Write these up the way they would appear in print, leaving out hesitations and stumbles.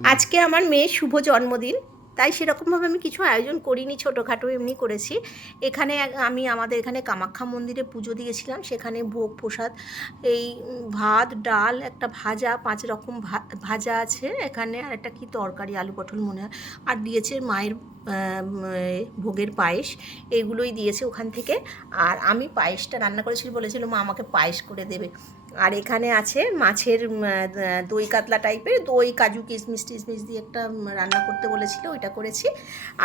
আজকে আমার মেয়ের শুভ জন্মদিন, তাই সেরকমভাবে আমি কিছু আয়োজন করিনি, ছোটোখাটো এমনি করেছি। এখানে আমি আমাদের এখানে কামাখ্যা মন্দিরে পুজো দিয়েছিলাম, সেখানে ভোগ প্রসাদ এই ভাত ডাল একটা ভাজা, 5 রকম ভাজা আছে এখানে, আর একটা কী তরকারি আলু পটল মনে হয়, আর দিয়েছে মায়ের ভোগের পায়েস, এইগুলোই দিয়েছে ওখান থেকে। আর আমি পায়েসটা রান্না করেছিল, বলেছিল মা আমাকে পায়েস করে দেবে। আর এখানে আছে মাছের দই কাতলা টাইপের, দই কাজু কিশমিশ টিশমিশ দিয়ে একটা রান্না করতে বলেছিল, ওইটা করেছি।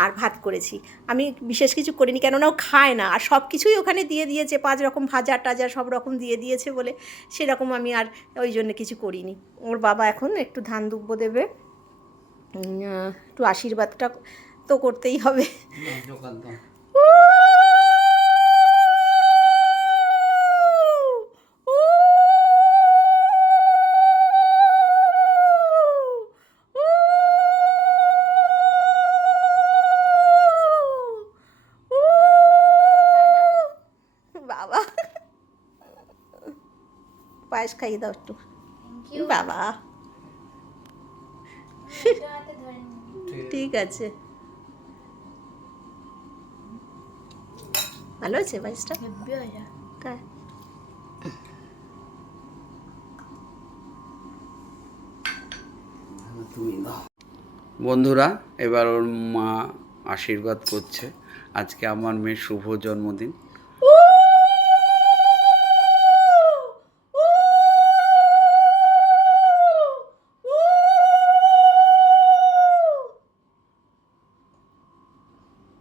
আর ভাত করেছি। আমি বিশেষ কিছু করিনি, কেননা ও খায় না, আর সব কিছুই ওখানে দিয়ে দিয়েছে, 5 রকম ভাজা টাজা সব রকম দিয়ে দিয়েছে বলে সেরকম আমি আর ওই জন্য কিছু করিনি। ওর বাবা এখন একটু ধান দুব্বো দেবে, একটু আশীর্বাদটা তো করতেই হবে। বাবা পায়েস খাইয়ে দাও একটু। বাবা ঠিক আছে, ভালো আছে পায়েসটা। তাই বন্ধুরা, এবার ওর মা আশীর্বাদ করছে। আজকে আমার মেয়ের শুভ জন্মদিন।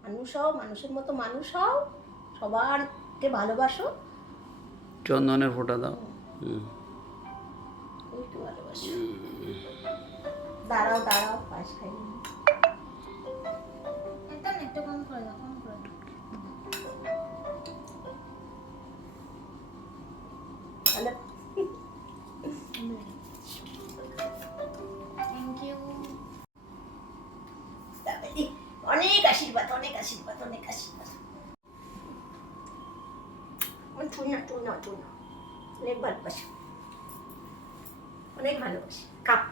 মানুষ হও, মানুষের মতো মানুষ হও, সবারকে ভালোবাসো, চন্দনের ফোঁটা দাও। একটু ভালোবাসো। দাঁড়াও দাঁড়াও, পায়েস খাই। একটু কম করে দাও, কম করে দাও। Hello, thank you. অনেক আশীর্বাদ, অনেক আশীর্বাদ, অনেক আশীর্বাদ। চুনা চুনা চুনা, অনেক ভালোবাসি, অনেক ভালোবাসি। কাপ